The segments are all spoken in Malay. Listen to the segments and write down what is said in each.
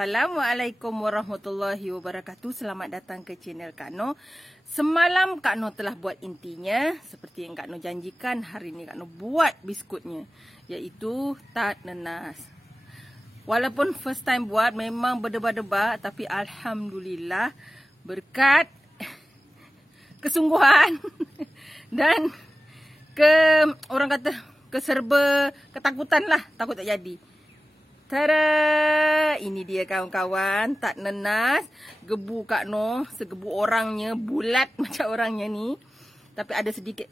Assalamualaikum warahmatullahi wabarakatuh. Selamat datang ke channel Kak Noh. Semalam Kak Noh telah buat intinya. Seperti yang Kak Noh janjikan, hari ini Kak Noh buat biskutnya, iaitu tart nanas. Walaupun first time buat memang berdebar-debar, tapi Alhamdulillah berkat kesungguhan dan orang kata keserba ketakutan lah, takut tak jadi. Tada! Ini dia kawan-kawan, tart nanas. Gebu Kak Noh, segebu orangnya, bulat macam orangnya ni. Tapi ada sedikit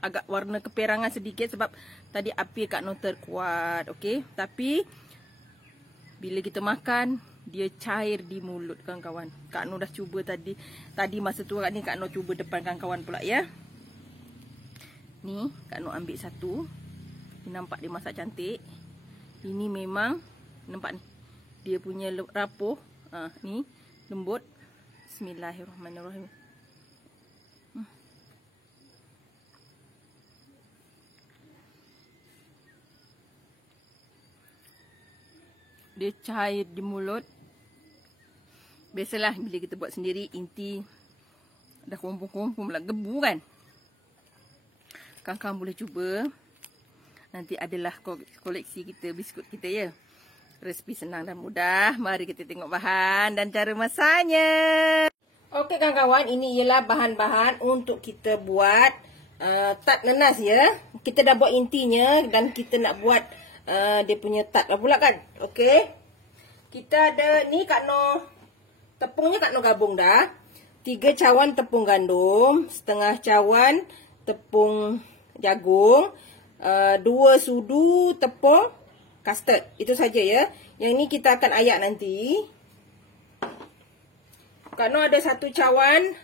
agak warna keperangan sedikit sebab tadi api Kak Noh terkuat, okey. Tapi bila kita makan, dia cair di mulut kawan-kawan. Kak Noh dah cuba tadi masa tu ni Kak Noh cuba depan kawan-kawan pula ya. Ni Kak Noh ambil satu. Ni nampak dia masak cantik. Ini memang nampak ni, dia punya rapuh, ni lembut. Bismillahirrahmanirrahim. Dia cair di mulut. Biasalah bila kita buat sendiri, inti dah kumpul-kumpul pula gebu kan. Kawan-kawan boleh cuba. Nanti adalah koleksi kita, biskut kita ya. Resipi senang dan mudah. Mari kita tengok bahan dan cara masaknya. Okey kawan-kawan, ini ialah bahan-bahan untuk kita buat tart nanas ya. Kita dah buat intinya dan kita nak buat dia punya tart lah pula kan. Okey. Kita ada ni Kak Noh, tepungnya Kak Noh gabung dah. 3 cawan tepung gandum, setengah cawan tepung jagung, 2 sudu tepung custard. Itu saja ya. Yang ni kita akan ayak nanti. Kak Noh ada 1 cawan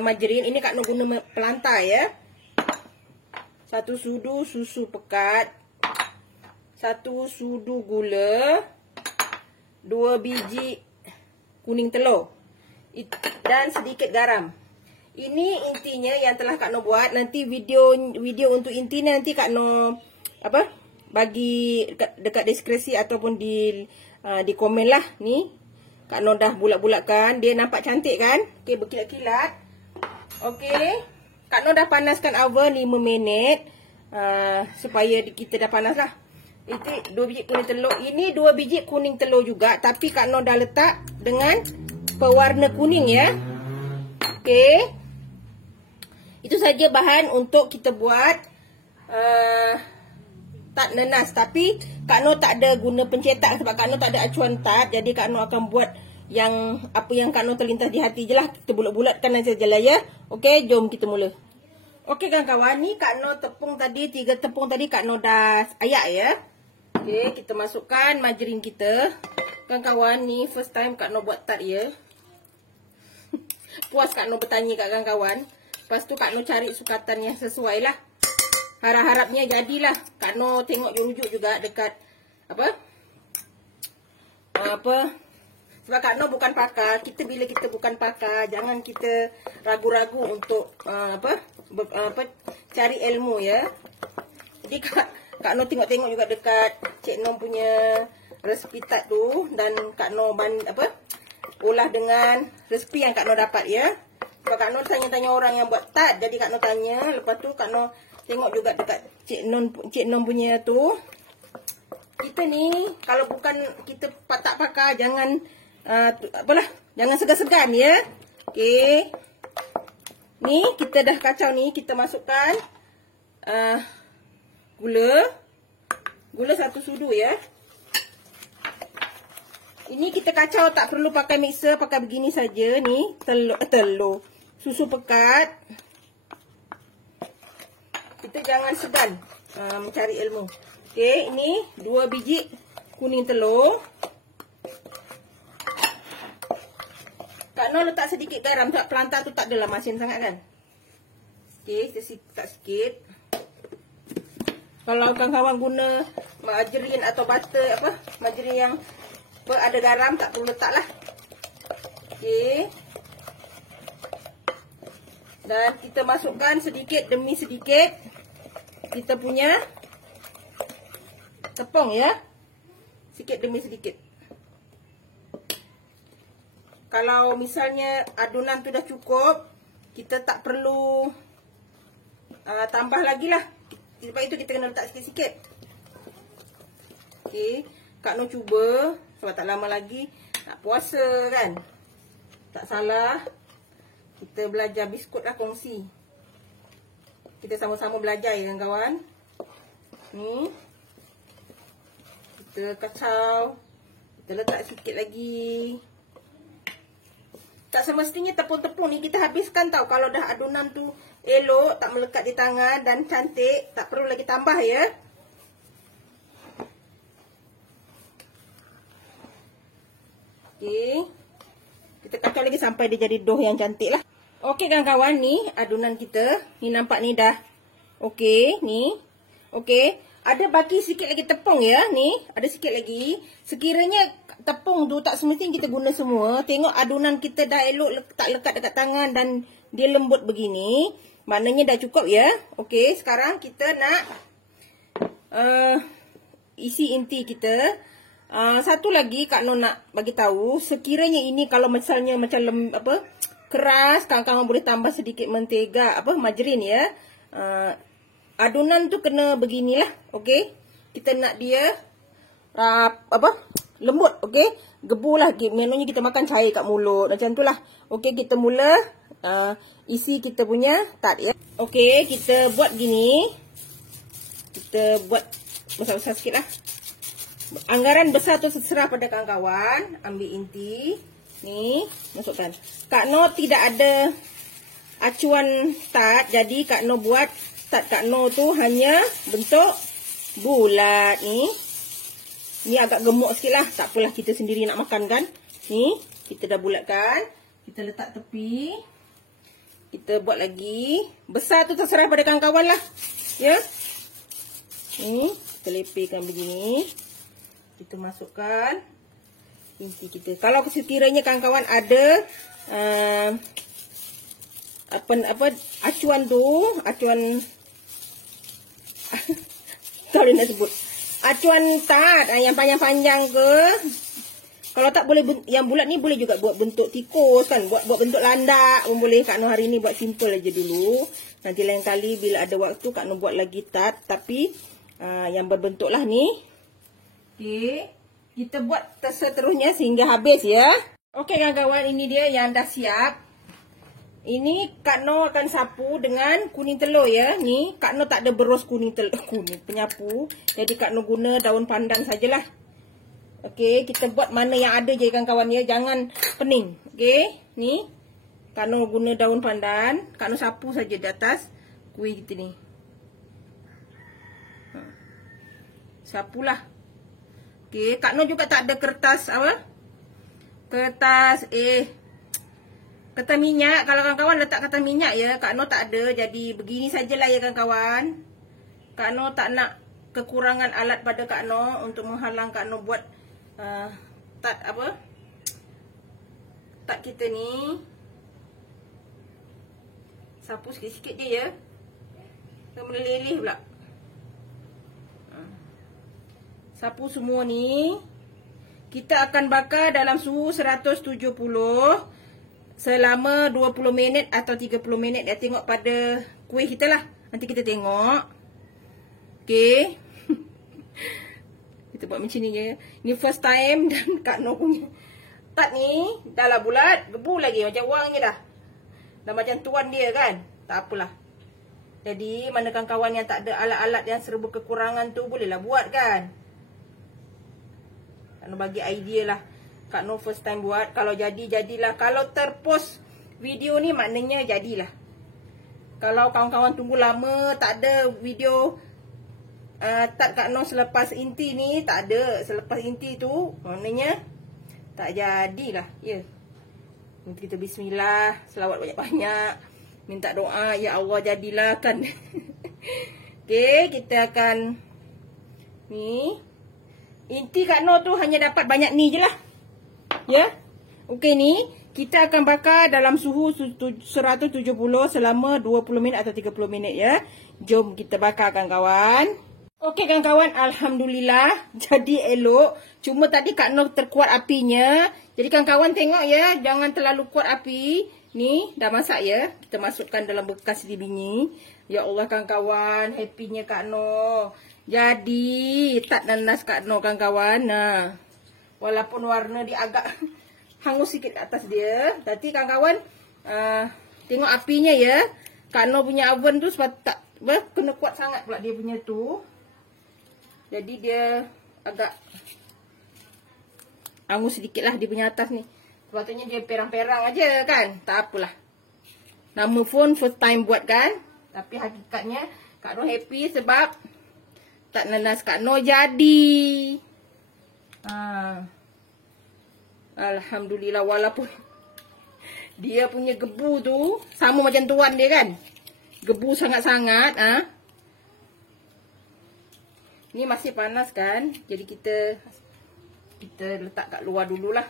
margarin. Ini Kak Noh guna pelantar ya. 1 sudu susu pekat, 1 sudu gula, 2 biji kuning telur dan sedikit garam. Ini intinya yang telah Kak Noh buat. Nanti video untuk inti nanti Kak Noh bagi dekat deskripsi ataupun di komen lah. Ni Kak Noh dah bulat-bulatkan. Dia nampak cantik kan? Okey, berkilat-kilat. Okey. Kak Noh dah panaskan oven 5 minit supaya kita dah panas lah. Itu 2 biji kuning telur. Ini 2 biji kuning telur juga, tapi Kak Noh dah letak dengan pewarna kuning ya. Okey. Itu saja bahan untuk kita buat tart nanas. Tapi Kak Noh tak ada guna pencetak sebab Kak Noh tak ada acuan tart. Jadi Kak Noh akan buat yang apa yang Kak Noh terlintas di hati je lah. Kita bulat-bulatkan saja lah ya. Okey, jom kita mula. Okey kawan-kawan, ni Kak Noh tepung tadi, 3 tepung tadi Kak Noh dah ayak ya. Okey, kita masukkan margarin kita. Kawan-kawan, ni first time Kak Noh buat tart ya. Puas Kak Noh bertanya kat kawan-kawan. Lepas tu Kak Noh cari sukatan yang sesuai lah. Harap-harapnya jadilah. Kak Noh tengok rujuk juga dekat sebab Kak Noh bukan pakar. Bila kita bukan pakar, jangan kita ragu-ragu untuk cari ilmu ya. Jadi Kak Noh tengok-tengok juga dekat Cik Nom punya resipi tart tu, dan Kak Noh olah dengan resipi yang Kak Noh dapat ya. Sebab Kak Noh tanya-tanya orang yang buat tart, jadi Kak Noh tanya. Lepas tu Kak Noh tengok juga dekat Cik Nom punya tu. Kita ni kalau bukan kita tak pakar, jangan jangan segan-segan ya. Okey. Ni kita dah kacau ni, kita masukkan gula 1 sudu ya. Ini kita kacau, tak perlu pakai mixer, pakai begini saja ni. Telur. Susu pekat. Kita jangan segan mencari ilmu. Okey, ini 2 biji kuning telur. Kak Noh letak sedikit garam sebab pelantar tu tak adalah masin sangat kan. Okey, kita letak sikit. Kalau kawan-kawan guna margarin atau butter margarin yang ada garam, tak perlu letak lah. Okey. Dan kita masukkan sedikit demi sedikit kita punya tepung ya. Sedikit demi sedikit. Kalau misalnya adunan tu dah cukup, kita tak perlu tambah lagi lah. Sebab itu kita kena letak sikit-sikit. Okey, Kak Noh cuba sebab tak lama lagi nak puasa kan. Tak salah. Kita belajar biskut lah, kongsi. Kita sama-sama belajar ya kawan-kawan. Ni. Kita kacau. Kita letak sikit lagi. Tak semestinya tepung-tepung ni kita habiskan tau. Kalau dah adunan tu elok, tak melekat di tangan dan cantik, tak perlu lagi tambah ya. Okey. Kita kacau lagi sampai dia jadi dough yang cantik lah. Okey kawan-kawan, ni adunan kita. Ni nampak ni dah okey, ni. Okey. Ada baki sikit lagi tepung ya, ni. Ada sikit lagi. Sekiranya tepung tu tak semestinya kita guna semua. Tengok adunan kita dah elok, tak lekat dekat tangan dan dia lembut begini. Maknanya dah cukup ya. Okey, sekarang kita nak isi inti kita. Satu lagi Kak Noh nak bagi tahu, sekiranya ini kalau misalnya macam keras, kawan-kawan boleh tambah sedikit mentega, margarin ya. Adunan tu kena beginilah, okey. Kita nak dia lembut, okey. Gebulah, maknanya kita makan cair kat mulut macam itulah. Okey, kita mula isi kita punya tart ya. Okey, kita buat gini. Kita buat besar-besar sikit lah. Anggaran besar tu terserah pada kawan-kawan. Ambil inti. Ni, masukkan. Kak Noh tidak ada acuan tart. Jadi Kak Noh buat tart Kak Noh tu hanya bentuk bulat ni. Ni agak gemuk sikit lah. Tak apalah, kita sendiri nak makan kan. Ni, kita dah bulatkan. Kita letak tepi. Kita buat lagi. Besar tu terserah pada kawan-kawan lah. Ya. Ni, kita lepihkan begini. Kita masukkan inti kita. Kalau sekiranya kawan-kawan ada acuan tu, acuan sorry nak sebut. Acuan tart yang panjang-panjang ke. Kalau tak boleh yang bulat ni boleh juga buat bentuk tikus kan, buat bentuk landak pun boleh. Kak Noh hari ni buat simple aja dulu. Nanti lain kali bila ada waktu Kak Noh buat lagi tart tapi yang berbentuk lah ni. Okey, kita buat seterusnya sehingga habis ya. Okey kawan-kawan, ini dia yang dah siap. Ini Kak Noh akan sapu dengan kuning telur ya. Ni Kak Noh tak ada berus kuning telur, kuning penyapu. Jadi Kak Noh guna daun pandan sajalah. Okey, kita buat mana yang ada je kawan-kawan ya. Jangan pening. Okey, ni Kak Noh guna daun pandan. Kak Noh sapu saja di atas kuih kita ni. Sapulah. Okey, Kak Noh juga tak ada kertas kertas minyak. Kalau kawan-kawan letak kertas minyak ya, Kak Noh tak ada. Jadi begini sajalah ya kawan-kawan. Kak Noh tak nak kekurangan alat pada Kak Noh untuk menghalang Kak Noh buat tart tart kita ni. Sapu sikit-sikit je ya. Kita meleleh pula. Sapu semua ni. Kita akan bakar dalam suhu 170 selama 20 minit atau 30 minit. Ya, tengok pada kuih kita lah. Nanti kita tengok. Okey. Kita buat macam ni je. Ni first time dan Kak Noh punya tart ni dah lah bulat. Gebu lagi macam wang je dah. Dah macam tuan dia kan. Tak apalah. Jadi mana kawan-kawan yang tak ada alat-alat yang serba kekurangan tu bolehlah buat kan. Kak Noh bagi idea lah. Kak Noh first time buat. Kalau jadi, jadilah. Kalau terpost video ni maknanya jadilah. Kalau kawan-kawan tunggu lama, tak ada video tart Kak Noh selepas inti ni, tak ada. Selepas inti tu, maknanya tak jadilah. Ya. Nanti kita bismillah. Selawat banyak-banyak. Minta doa. Ya Allah jadilah kan. Okey, kita akan ni. Inti Kak Noh tu hanya dapat banyak ni je lah. Ya. Okey ni. Kita akan bakar dalam suhu 170 selama 20 minit atau 30 minit ya. Jom kita bakar kawan-kawan. Okey kawan-kawan. Alhamdulillah. Jadi elok. Cuma tadi Kak Noh terkuat apinya. Jadi kawan-kawan tengok ya, jangan terlalu kuat api. Ni dah masak ya. Kita masukkan dalam bekas di bini. Ya Allah kawan-kawan, happynya Kak Noh. Jadi tak nanas Kak Noh kawan-kawan. Nah, walaupun warna dia agak hangus sikit atas dia. Tapi kawan-kawan, tengok apinya ya. Kak Noh punya oven tu sebab tak kena kuat sangat pula dia punya tu. Jadi dia agak hangus sedikit lah dia punya atas ni. Sepatutnya dia perang-perang aja kan. Tak apalah. Nama pun first time buat kan. Tapi hakikatnya Kak Noh happy sebab tak nanas Kak Noh jadi. Alhamdulillah, walaupun dia punya gebu tu sama macam tuan dia kan. Gebu sangat-sangat. Ni masih panas kan. Jadi kita letak kat luar dululah.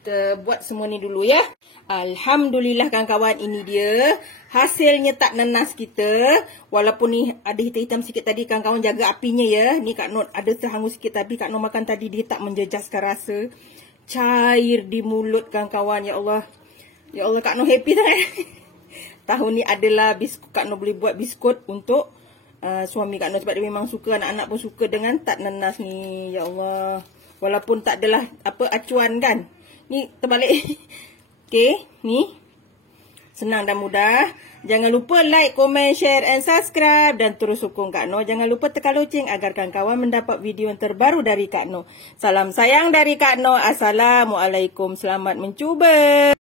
Kita buat semua ni dulu ya. Alhamdulillah kawan-kawan, ini dia hasilnya tak nanas kita. Walaupun ni ada hitam-hitam sikit tadi, kawan-kawan jaga apinya ya. Ni Kak Noh ada terhangus sikit, tapi Kak Noh makan tadi dia tak menjejaskan rasa. Cair di mulut kawan-kawan. Ya Allah. Ya Allah, Kak Noh happy sangat. Tahun ni adalah biskut. Kak Noh boleh buat biskut untuk suami Kak Noh sebab dia memang suka, anak-anak pun suka dengan tak nanas ni. Ya Allah. Walaupun tak adalah apa acuan kan. Ni terbalik. Okey, ni senang dan mudah. Jangan lupa like, komen, share and subscribe dan terus sokong Kak Noh. Jangan lupa tekan loceng agar kawan-kawan mendapat video yang terbaru dari Kak Noh. Salam sayang dari Kak Noh. Assalamualaikum. Selamat mencuba.